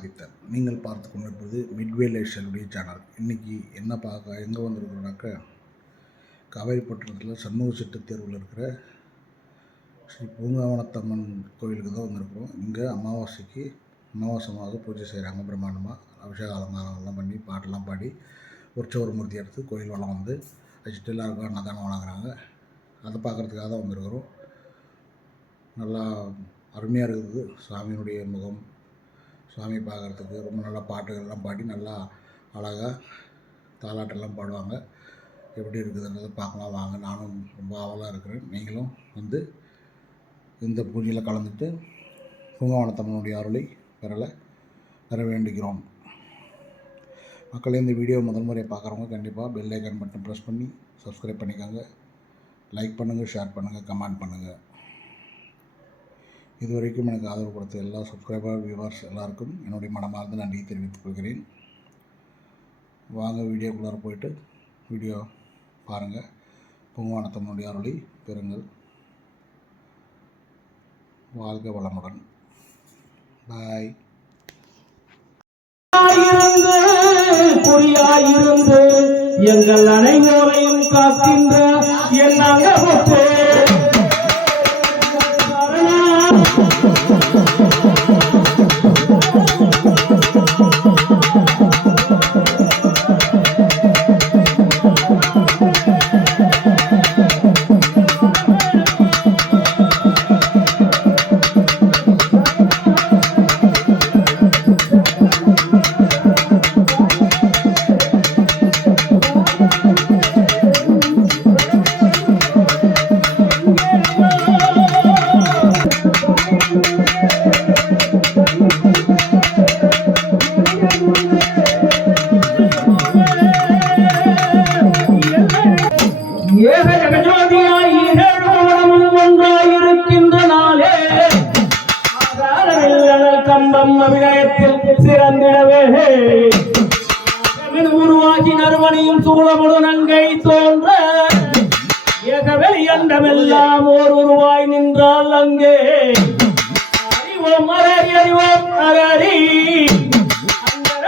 ஆதித்தன். நீங்கள் பார்த்து கொண்டிருப்பது மிட்வே லைஃப் ஸ்டைலுடைய சேனல். இன்றைக்கி என்ன எங்கே வந்திருக்கிறோம்னாக்கா, காவேரிப்பட்டினத்தில் சண்முக செட்டு தேர்வில் இருக்கிற ஸ்ரீ பூங்காவனத்தம்மன் கோயிலுக்கு தான் வந்திருக்கிறோம். இங்கே அமாவாசை மாதம் பூஜை செய்கிறாங்க. பிரம்மாண்டமாக அபிஷேக அலங்காரம்லாம் பண்ணி பாட்டெல்லாம் பாடி உற்சவர் மூர்த்தி எடுத்து கோயில் வளம் வந்து வச்சுட்டு எல்லாருக்கும் அன்னதானம் வழங்குறாங்க. அதை பார்க்குறதுக்காக தான் வந்திருக்கிறோம். நல்லா அருமையாக இருக்குது சாமியினுடைய முகம். சாமி பார்க்குறதுக்கு ரொம்ப நல்லா பாட்டுகள்லாம் பாடி நல்லா அழகாக தாலாட்டெல்லாம் பாடுவாங்க. எப்படி இருக்குதுன்றதை பார்க்கலாம் வாங்க. நானும் ரொம்ப ஆவலாக இருக்கிறேன். நீங்களும் வந்து இந்த பூஜையில் கலந்துட்டு பூங்காவனத்தம்மனுடைய அருளை பெற வேண்டிக்கிறோம். மக்களே, இந்த வீடியோ முதல் முறையை பார்க்குறவங்க கண்டிப்பாக பெல் ஐக்கான் பட்டன் ப்ரெஸ் பண்ணி சப்ஸ்கிரைப் பண்ணிக்கோங்க. லைக் பண்ணுங்கள், ஷேர் பண்ணுங்கள், கமெண்ட் பண்ணுங்கள். இதுவரைக்கும் எனக்கு ஆதரவு கொடுத்த எல்லா சப்ஸ்கிரைபர் வியூவர்ஸ் எல்லாருக்கும் என்னுடைய மனமார்ந்த நன்றியை தெரிவித்துக் கொள்கிறேன். வாங்க வீடியோக்குள்ளார போயிட்டு வீடியோ பாருங்கள். பூங்காவனத்தம்மனுடைய அருளை பெறுங்கள். வாழ்க வளமுடன். பாய். குறியாயிருந்து எங்கள் அனைவரையும் காக்கின்ற என் அகமுத்தே அபிநயத்தில் சிறந்திடவே உருவாகி நறுமணியும் சூழமுடு நங்கை தோன்ற ஏகவெளி அண்டமெல்லாம் ஓர் உருவாய் நின்றால் அங்கே அறிவோம் அகரி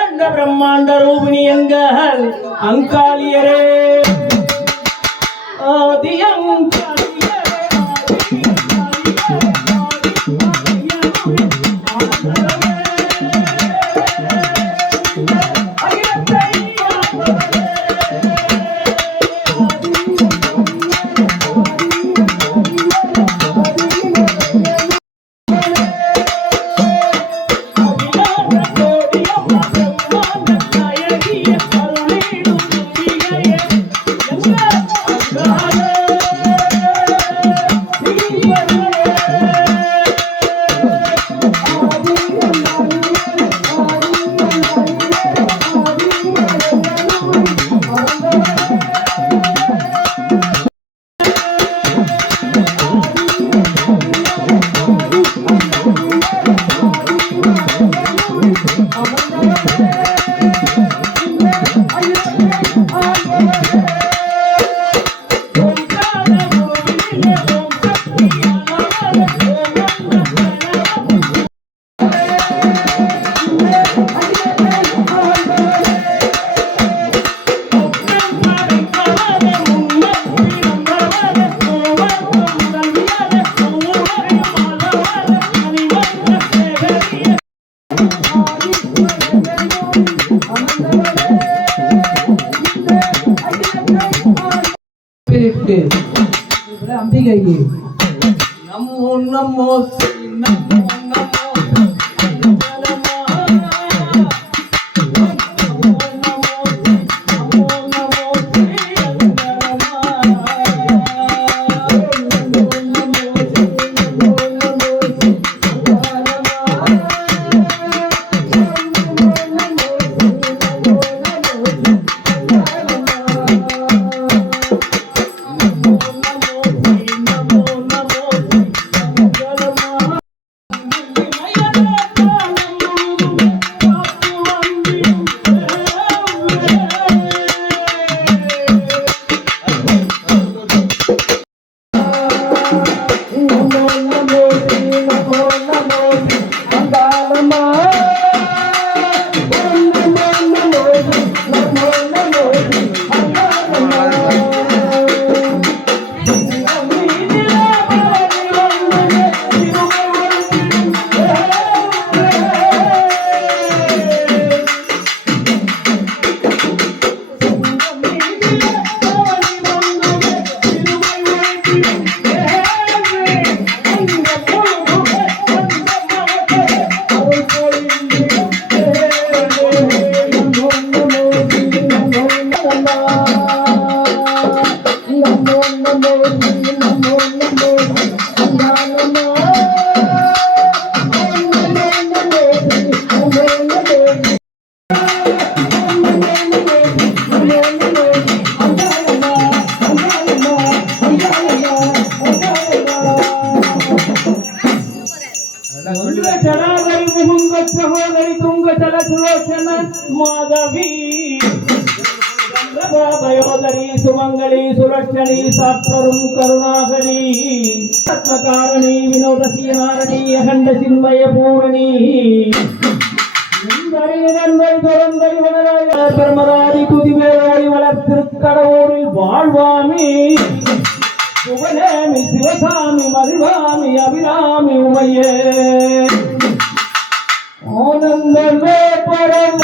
அந்த பிரம்மாண்ட ரூபிணி எங்கள் அங்காளியரே அம்பிகை நமோ நமோ நமோ చడాగరి ముహుంగ సహోదరి తుంగ చల సులోచన మాధవి చంద్రబాబయోదరి సుమంగళి సురక్షణి సాత్వరం కరుణాకరి రత్నకారణి వినోదశీనారణి అఖండ చిన్మయ పూరణి பெருமராதி துதிவேளாடி வளர்த்திருக்கடவோரில் வாழ்வாமி சுவனேமி சிவசாமி மருவாமி அபிராமி உமையே ஆனந்தமே பரம்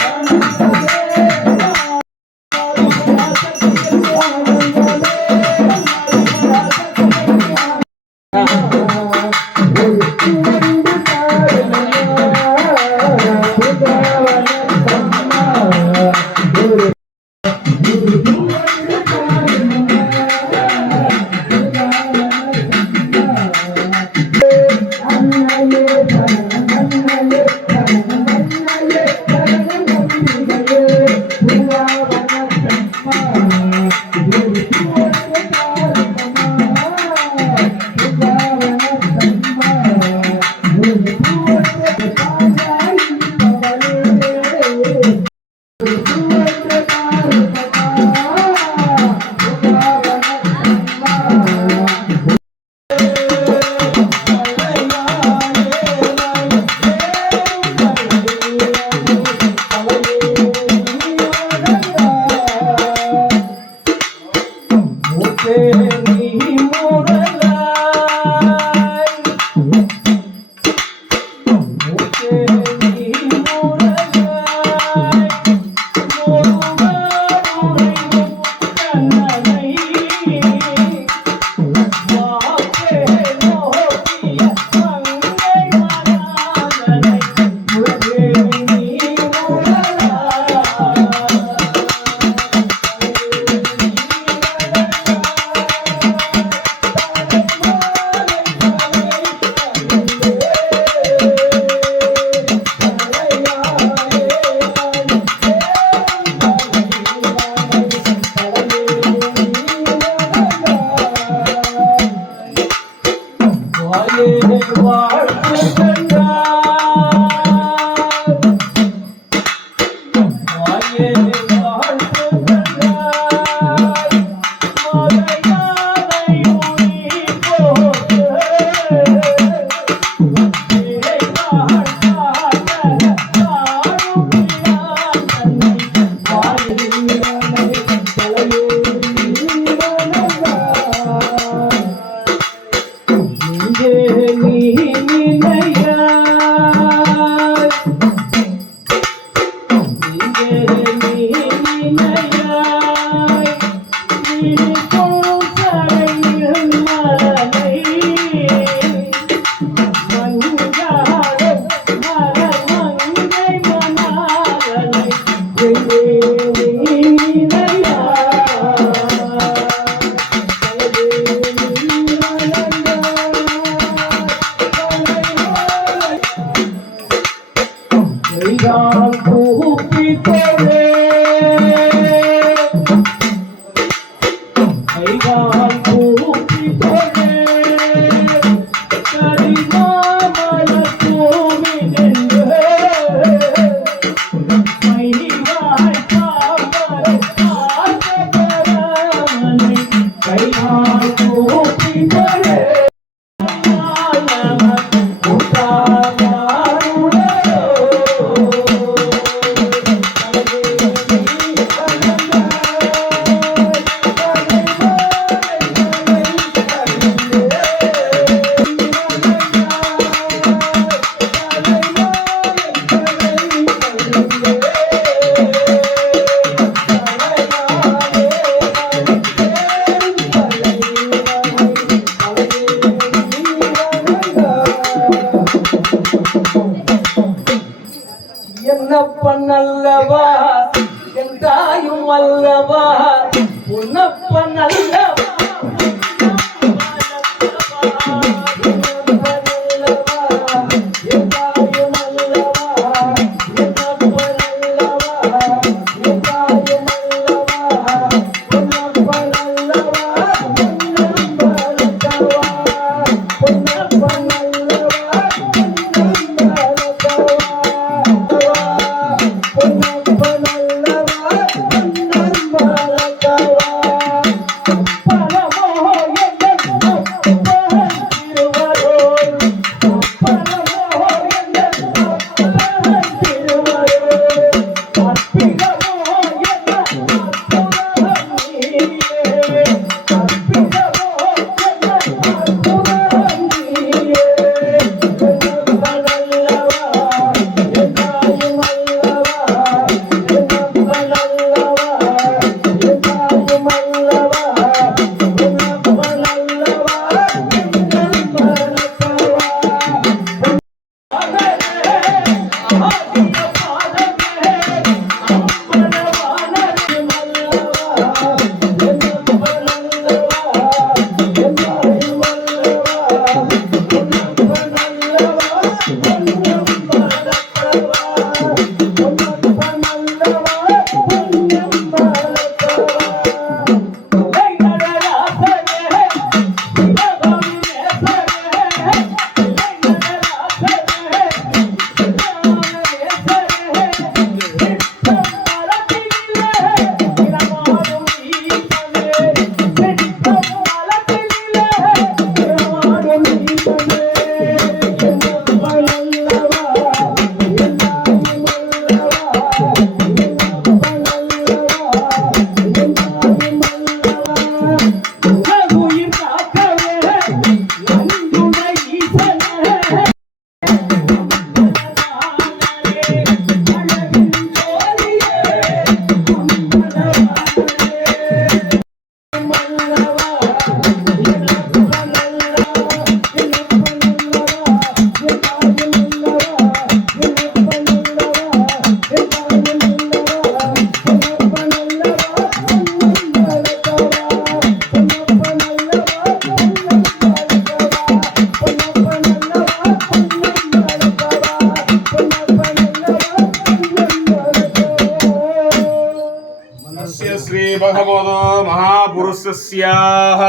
पुरुषस्याः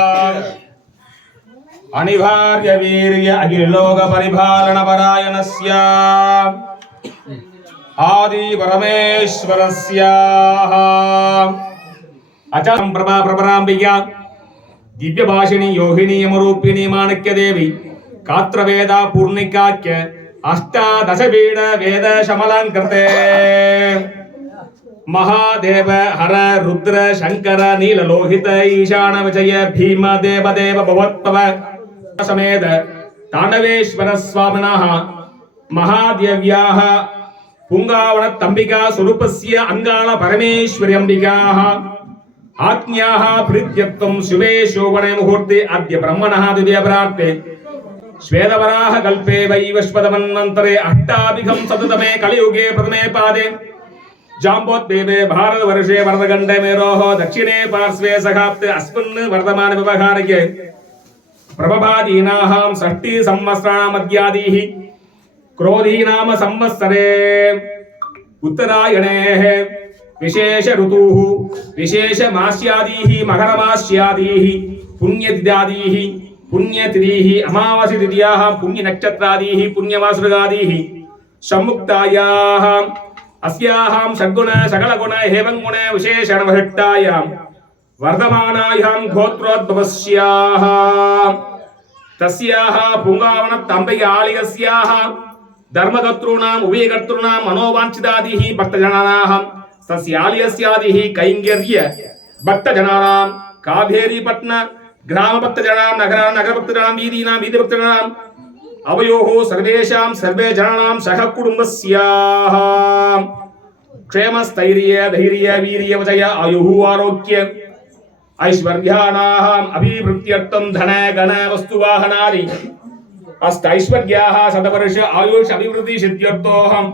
अनिवार्य वीर्य अखिलोक परिपालन परायणस्य आदि परमेश्वरस्याः अचलं प्रभा प्रपराम्बिका दिव्य भाषिणी योगिनी यमरूपिणी माणक्य देवी कात्रवेदा पूर्णिकाख्य अष्टादश पीठ वेद शमलंकृते महादेव हर रुद्र शंकर नीललोहित ईशान विजय भीम देवदेव भवत्पव समेत तांडवेश्वर स्वामिनः महादेव्याः पुंगावण तंबिका स्वरूपस्य अंगाल परमेश्वरी अंबिकाः आज्ञाः प्रीत्यर्थं शुभे शोभने मुहूर्ते अद्य ब्रह्मणः द्वितीयप्राप्ते श्वेतवराह कल्पे वैवस्वतमन्वन्तरे अष्टाभिघं शततमे कलियुगे प्रथमे पादे जाम्बोद्वीपे भारतवर्षे वरदखण्डे मेरोः दक्षिणे पार्श्वे सखाप्ते अस्मिन् वर्तमान व्यवहारिके प्रभभादीनां षष्ठी संवत्सराणां मध्यादिः क्रोधीनाम संवत्सरे उत्तरायणेः विशेष ऋतुः विशेष मास्यादीः मकर मास्यादीः पुण्यतिथ्यादीः पुण्यतिथीः अमावास्य तिथ्याः पुण्य नक्षत्रादीः पुण्यवासृगादीः सम्मुक्तायाः अस्याहां षड्गुण सकलगुण एवं गुण विशेषण विशिष्टायां वर्धमानायां गोत्रोद्भवस्याः तस्याः पुंगावण तम्बयालिकस्याः धर्मकर्तॄणाम् उभयकर्तॄणां मनोवाञ्छितादिः भक्तजनानां तस्यालियस्यादिः कैङ्कर्य भक्तजनानां कावेरीपट्न ग्राम भक्तजनानां नगर भक्तजनानां वीदीनां वीधि भक्तजनानां अवयोः सर्वेषां सर्वे जनानां सह कुटुम्बस्याः क्षेमस्थैर्य धैर्य वीर्य विजय आयुः आरोग्य ऐश्वर्याणाम् अभिवृद्ध्यर्थं धन गण वस्तुवाहनादि अष्ट ऐश्वर्याः शतवर्ष आयुष अभिवृद्धि सिद्ध्यर्थोऽहं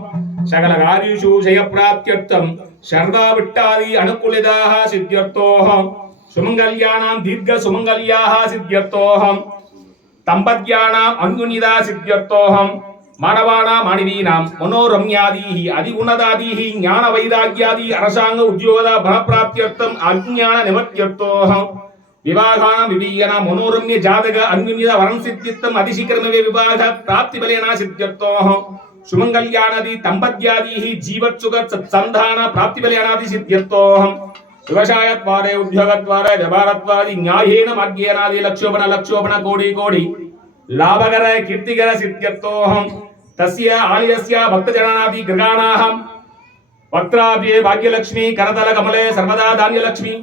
सकल कार्येषु जयप्राप्त्यर्थं सर्वाविट्टादि अनुकूलिताः सिद्ध्यर्थोऽहं सुमङ्गल्यानां दीर्घ सुमङ्गल्याः सिद्ध्यर्थोऽहं दम्पत्यानाम् अन्योन्यता सिद्ध्यर्थोऽहं मानवानां मानवीनां मनोरम्यादीः अधिगुणदादीः ज्ञानवैराग्यादि अरसाङ्ग उद्योग फलप्राप्त्यर्थम् अज्ञान निवर्त्यर्थोऽहं विवाहानां विवीयन मनोरम्य जातक अन्योन्यता वरं सिद्ध्यर्थम् अतिशीघ्रमेव विवाह प्राप्तिबलेन सिद्ध्यर्थोऽहं सुमङ्गल्यानादि दम्पत्यादीः जीवत्सुख सत्सन्तान प्राप्तिबलेनादि सिद्ध्यर्थोऽहं व्यवसायद्वारे उद्योगद्वारे व्यापारद्वारे न्यायेन मार्गेणादि लक्षोपण कोटि लाभकर कीर्तिकर सिद्ध्यर्थोऽहं तस्य आलयस्य भक्तजनानादि गृहाणां वक्त्राभ्ये भाग्यलक्ष्मी करतल कमले सर्वदा धान्यलक्ष्मी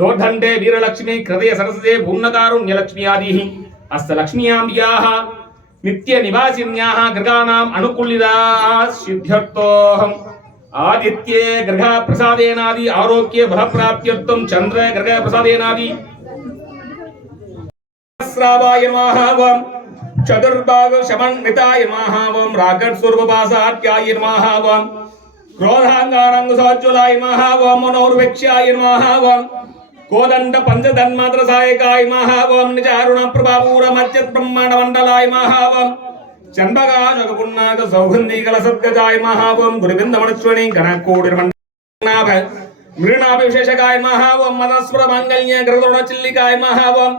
दोर्दण्डे वीरलक्ष्मी हृदय सरस्वती पूर्णकारुण्यलक्ष्मी आदिः हस्तलक्ष्म्याम्बिकाः नित्य निवासिन्याः गृहाणाम् अनुकूलिताः सिद्ध्यर्थोऽहम् आदित्ये ग्रह प्रसादेनादि आरोग्य फलप्राप्त्यर्थं चन्द्र ग्रह प्रसादेनादि श्रावाय नमः वं चतुर्भाग समन्विताय नमः वं रागत् स्वरूपवासात्याय नमः वं क्रोधाङ्गारङ्गसोज्ज्वलाय नमः वं मनोर्वेक्ष्याय नमः वं कोदण्ड पंचधन्मात्र सहायकाय नमः वं निजारुण प्रभापूर मज्जत् ब्रह्माण्ड मण्डलाय नमः वं चंबगाजगपुन्नाग सौगन्धिकल सद्गजाय नमः वं गुरुविन्दमणस्वणी गणकोटिर्मण्डनाभ मृणाभ विशेषकाय नमः वं मदस्वर मांगल्य ग्रहदोण चिल्लिकाय नमः वं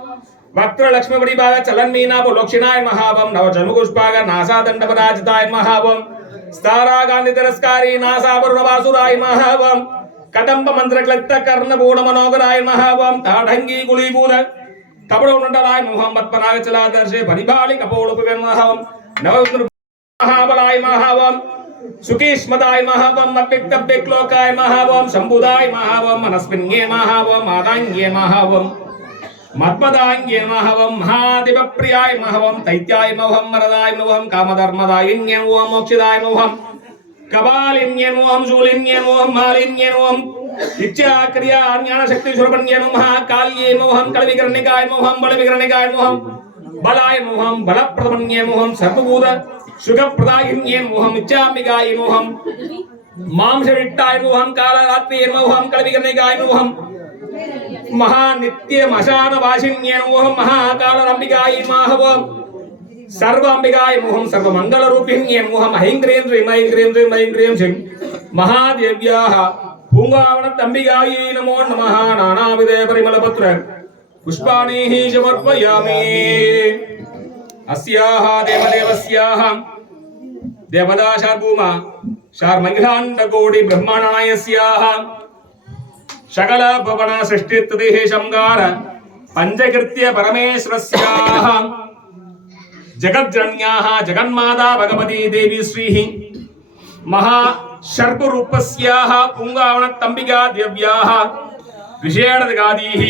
वक्त्र लक्ष्मी परिभाग चलन्मीनाभ लोक्षिणाय नमः वं नवजन्मपुष्पाग नासादण्डपराजिताय नमः वं स्तारा गान्धी तिरस्कारी नासावरुणवासुराय नमः वं कदम्ब मंत्रक्लक्त कर्णपूर्ण मनोहराय नमः वं ताढंगी गुलीभूत कपड़ोण्डलाय नमः पद्मनागचलादर्शे परिभालि कपोलुपवे नमः वं महाबलाय नमः वं सुकीष्मदाय नमः वं मद्विक्तव्यक्लोकाय नमः वं शंभुदाय नमः वं मनस्मिन्ये नमः वं मादाङ्ग्ये नमः वं मद्मदाङ्ग्ये नमः वं महादेवप्रियाय नमः वं दैत्याय नमः वं वरदाय नमः वं कामधर्मदायिन्ये नमः वं मोक्षदाय नमः वं कबालिन्ये नमः वं शूलिन्ये नमः वं मालिन्ये नमः वं इच्छा क्रिया ज्ञान शक्ति स्वरूपन्ये नमः काल्ये नमः वं कलविकर्णिकाय नमः वं बलविकर्णिकाय नमः वं बलाय नमः वं बलप्रदमन्ये नमः वं सर्वभूत सुखप्रदायिन्ये नमः वं इच्छाम्बिकाय नमः वं मांसविट्टाय नमः वं कालरात्रिये नमः वं कलविकर्णिकाय नमः वं महानित्य मशानवासिन्ये नमः वं महाकालरम्बिकाय नमः वं सर्वाम्बिकाय नमः वं सर्वमङ्गलरूपिण्ये नमः वं ऐं ह्रीं ह्रीं ऐं ह्रीं ह्रीं ऐं ह्रीं श्रीं महादेव्याः पूंगावनतम्बिकायै नमो नमः नानाविध परिमलपत्र पुष्पाणि समर्पयामि अस्याः देवदेवस्याः देवदाशार्भूमा शार्मङ्गलाण्डकोटि ब्रह्माण्डनायस्याः सकल भवन सृष्टिस्थितिः संहार पंचकृत्य परमेश्वरस्याः जगज्जनन्याः जगन्माता भगवती देवी श्रीः महाशर्परूपस्याः पुंगावनतम्बिका देव्याः विषयाणदगादीः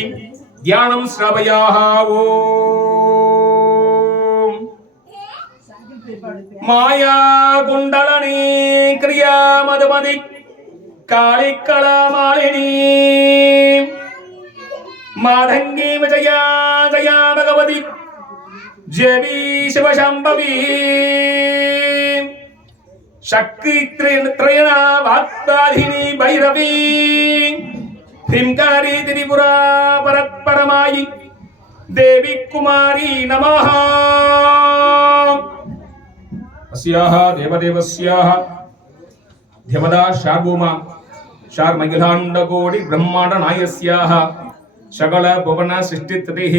ध्यानं श्रावयाः ओम माया कुंडलनी क्रिया मधुमति कालिकला मालिनी माधंगी विजया जया भगवती जयवी शिवशंभवी शक्ति त्रयणा वाक्पाधिनी भैरवी हिंकारी त्रिपुरा परत्परमायि देवी कुमारी नमः अस्याः देवदेवस्याः देवदा शार्भूमा शार्मङ्गलाण्डकोटि ब्रह्माण्डनायस्याः सकल भुवन सृष्टिस्थितिः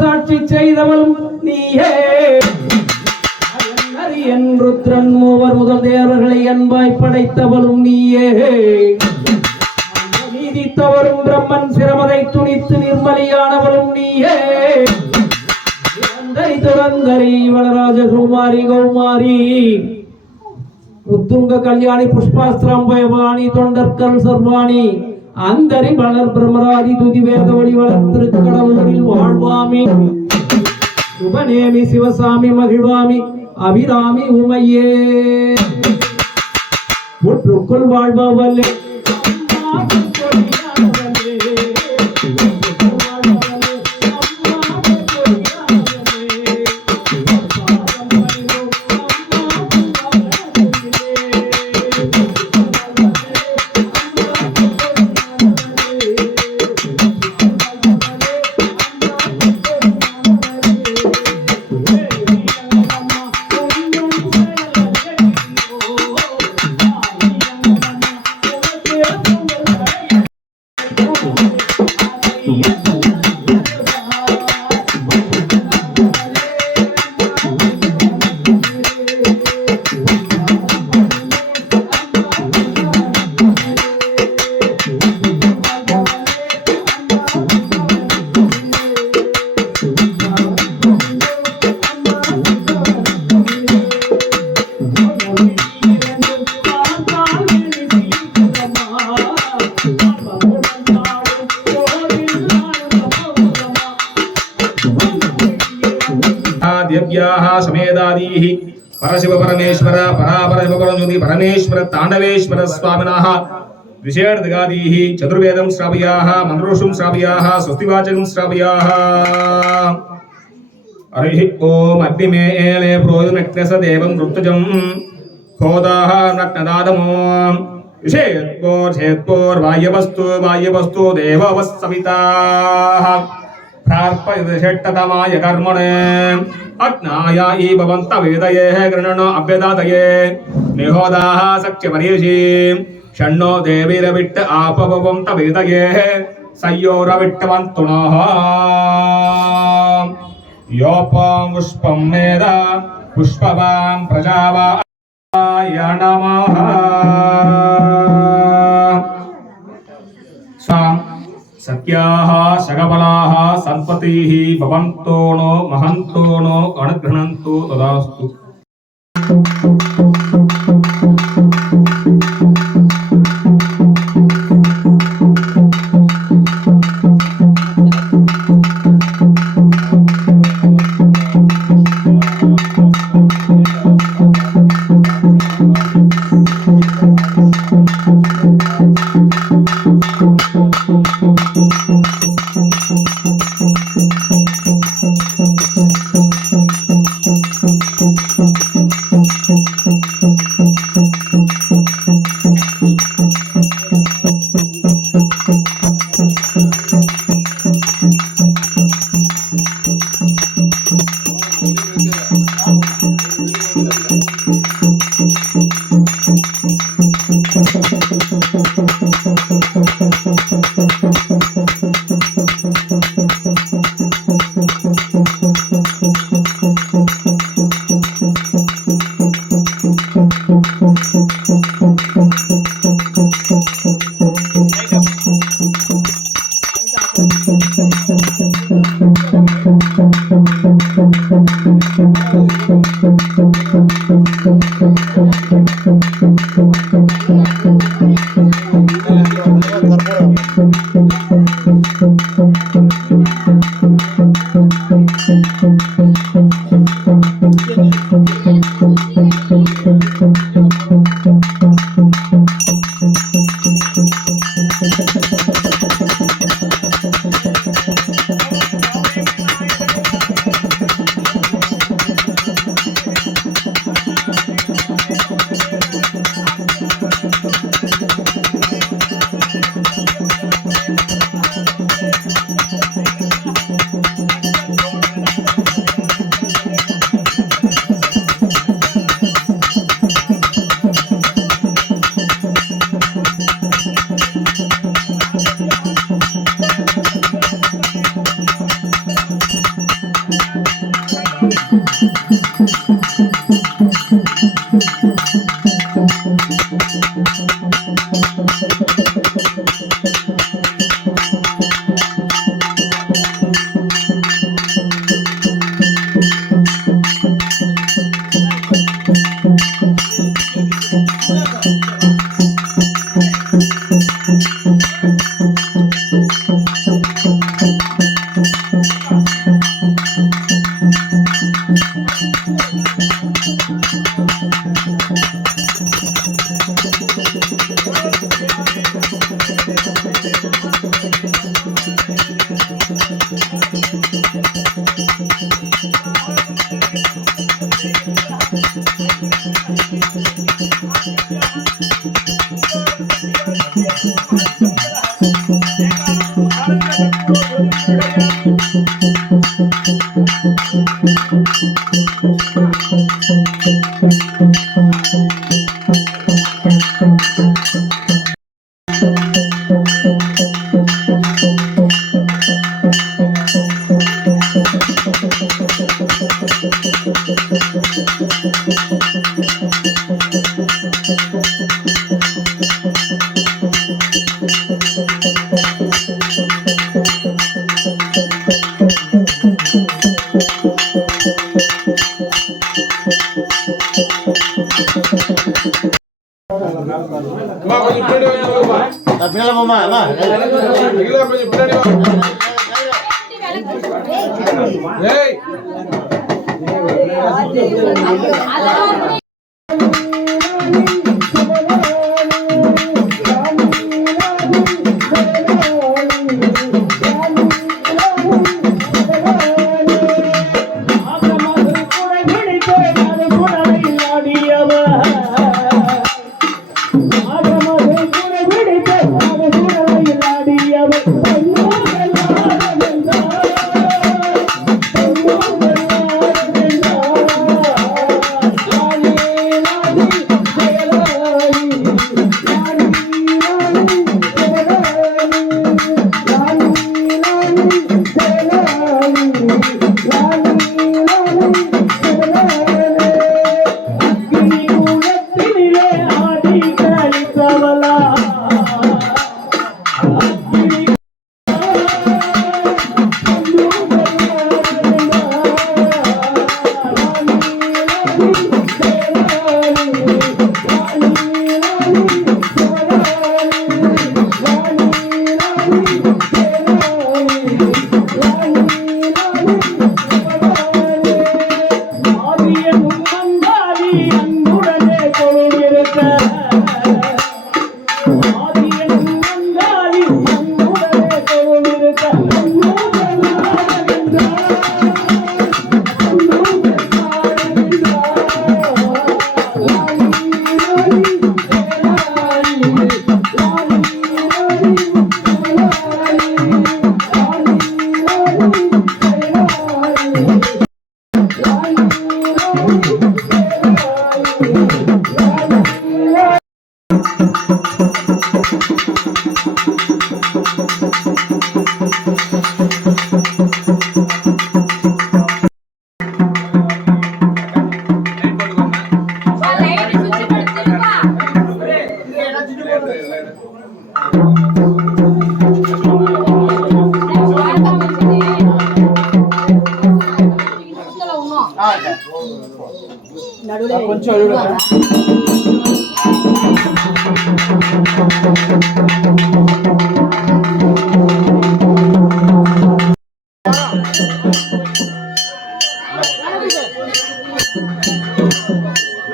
சாட்சி செய்தவளும் நீயே அரியன் ருத்ரன் மூவர் முதல் தேவர்களை அன்பாய் படைத்தவளும் நீயே நீதித்தவரும் பிரம்மன் சிரமதை துணித்து நிர்மலியானவளும் நீயே அந்தரி துரந்தரி வனராஜ குமாரி கௌமாரி உத்துங்க கல்யாணி புஷ்பாஸ்திரம் பயவாணி தொண்டர்கள் சர்வாணி அந்தரி மலர் பிரமராதி துதி வேத ஒளி வளர்த்திருக்கடவுளில் வாழ்வாமி உபநேமி சிவசாமி மகிழ்வாமி அபிராமி உமையே முற்றுக்குள் வாழ்பவல்லே देव्याः समेदादीः परशिव परमेश्वर परापर शिवपरज्योति परमेश्वर तांडवेश्वर स्वामिनः विषयाणदगादीः चतुर्वेदं श्रावयाः मन्त्रोषुं श्रावयाः स्वस्तिवाचकं श्रावयाः हरिः ओम अग्निमेले प्रोयुनक्नस देवं ऋतुजं होदाः नक्नदादमो विषयत्पोर्वायवस्तु वायवस्तु देववस्सविताः प्रार्पयषट्टतमाय कर्मणे अग्नाया भवन्त वेदये गृणनो अभ्यदातये निहोदाः सख्यपरीषि षण्णो देवीरविट्ट आपवन्त वेदये सयोरविट्टवन्तुनः योपं पुष्पं मेद पुष्पवां प्रजावाय नमः सत्याः सकबलाः संपत्तिः भवन्तो नो महन्तो नो अनुगृह्णन्तु तदास्तु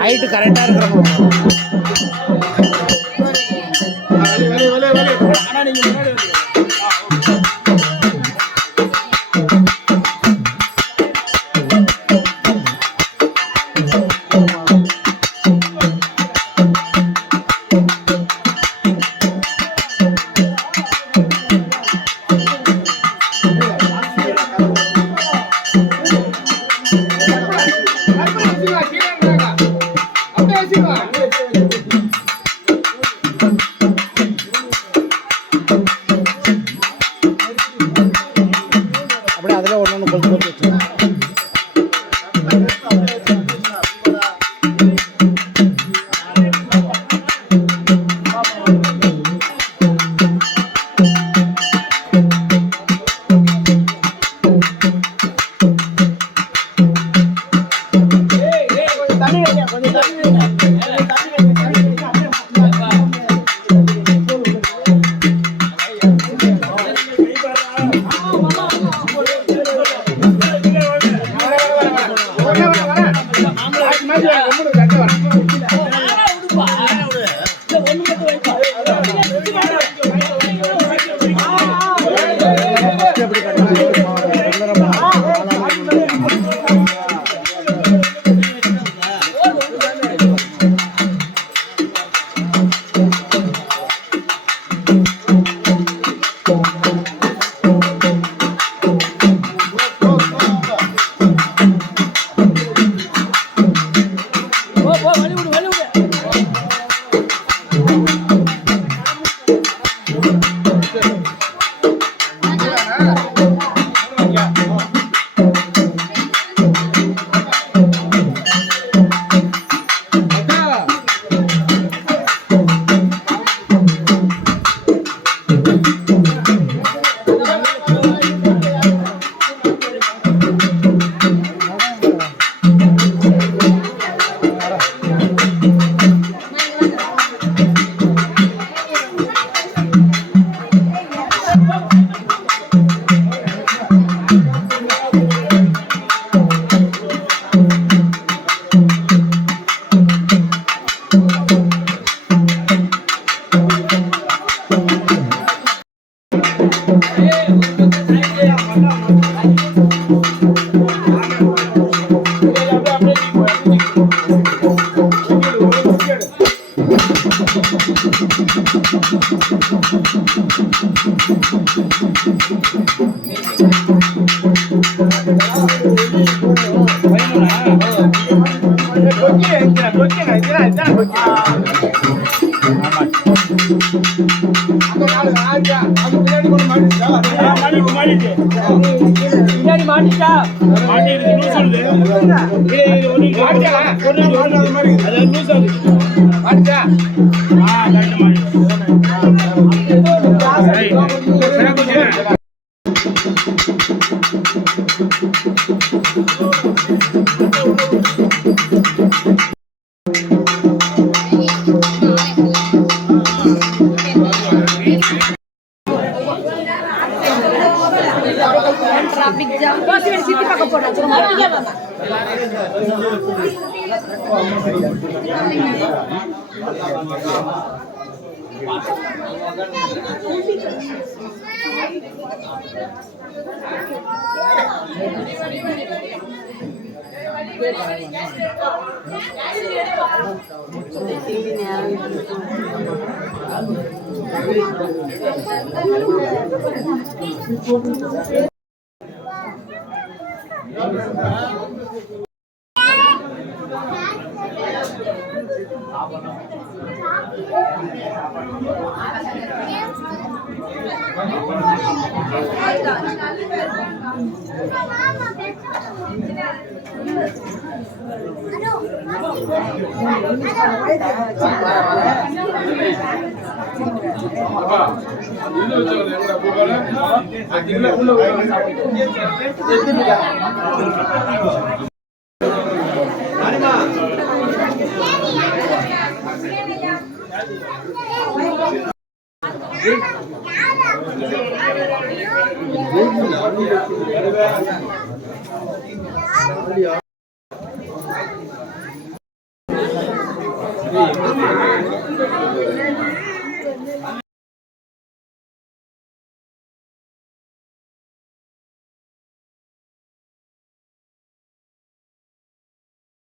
ஹைட் கரெக்டா இருக்கணும். அப்படியே அதில் ஒன்று ஒன்று கொண்டு போட்டு வச்சுருக்கோம். எப்படி பின்னாடி மாட்டிச்சா traffic jam. Masih di situ pakai poda.